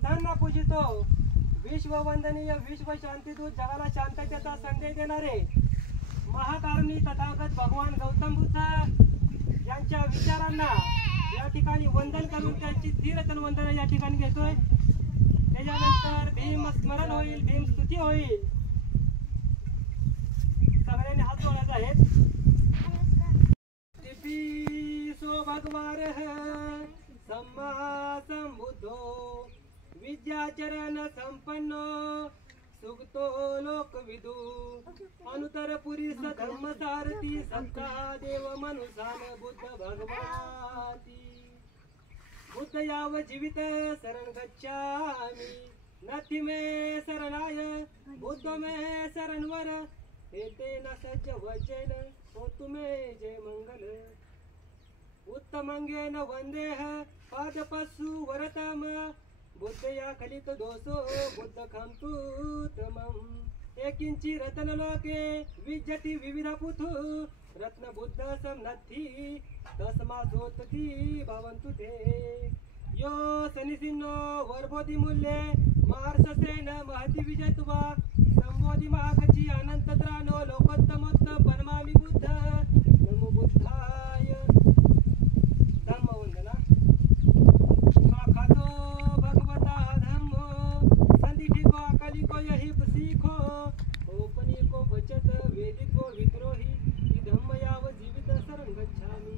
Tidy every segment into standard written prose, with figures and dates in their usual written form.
बुद्धांना पूजितो। विश्व वंदनीय विश्व शांतीदूत, जगाला शांततेचा संदेश देणारे महाकारुणी तथागत भगवान गौतम बुद्ध यांच्या विचारांना या ठिकाणी वंदन करून त्यांची तीर्थन वंदन या ठिकाणी घेतोय। त्याच्यानंतर भीम स्मरण होईल, भीम स्तुती होईल। सगळ्यांनी हात जोडायचे आहेत। सो भगवान सम्मा संबुद्धो विद्याचरण संपन्नो सुगतो लोकविदु अनुतर पुरी धम्म सारथी सत्ता देव मनुसान बुद्ध भगवाती। बुद्ध याव जीवित शरण गच्छामि नथि मे शरणाय बुद्ध मे शरणवर हेते न सज्ज वचन हो तुमे जय मंगल। उत्तमंगेन वंदेह पादपस्सु वरतम बुद्ध या खलित दोषो बुद्ध खंतु तमम। एकिंची रत्न लोके विज्जति विविध पुथु रत्न बुद्ध समनथि तस्मा सोतति भवन्तु ते। यो सनिसिन्नो वर्बोधि मूल्ये मार्ससेन महति विजयत्वा संबोधि महाकची अनंत त्रानो लोकोत्तमोत्त परमामि बुद्ध नमो बुद्धाय। धम्म वंदना खातो भगवता धम्मो संदिठी को अकली को यही सीखो ओपनी को बचत वेदी को विद्रोही धम्म याव जीवित शरण गच्छामि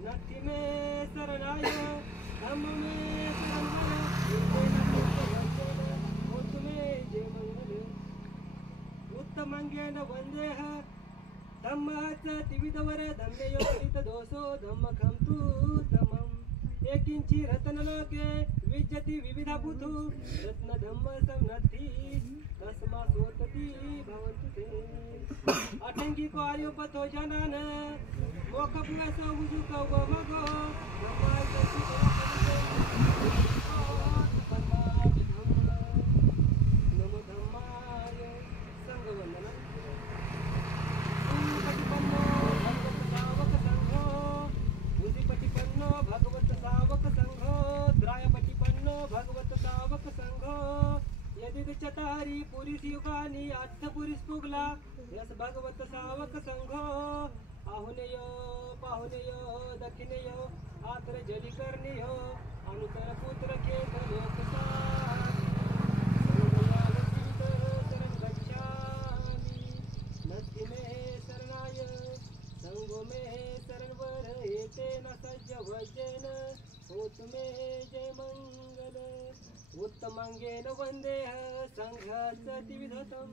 नथि मे शरणाय धम्म मे शरणवर हो तुमे जय मंगल। उत्तमंगेन वंदेह धम्मच त्रिविधवर धम्मयो हरित दोषो धम्म खंतु तमम। एकिंची रत्न लोके विज्जति विविध पुथु रत्न धम्म समनथि तस्मा सोतति भवन्तु ते। अठंगी को आर्योपतो जनान मोख पुरसो उजु को मगो धम्माय नमो धम्माय। संग वंदना पन्नो भगवत सावक संघो द्रायपटिपन्नो भगवत सावक संघो यदि चतारी पुरुष युगानी अट्ठ पुरुष पुगला यस भगवत सावक संघो। आहुनेयो पाहुनेयो दक्षिणेयो आत्र जली करनियो अनुतर पुत्र खेत लोकसारी शरण गच्छामि नथि मे शरणाय संगो मे शरणवर हेते न सज्ज वचन हो तुमे जय मंगल। उत्तमंगेन वंदेह संघाच द्विविधतम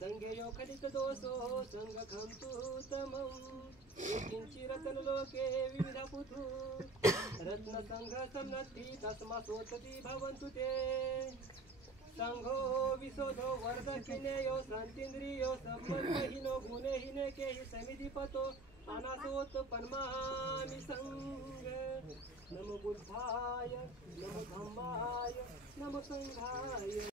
संघयो खलित दोषो संघ खंतु तमम। एकिंची रत्न लोके विविध पुथु रत्न संघ समनथि तस्मा सोतति भवन्तु ते। संघो विशोधो वर्धकिनेयो शांतीन्द्रियो संबंधहीनो गुणहीने के ही समिधिपतो अनासोत परमामि संग। नमो बुद्धाय नमो धम्माय नमो संघाय।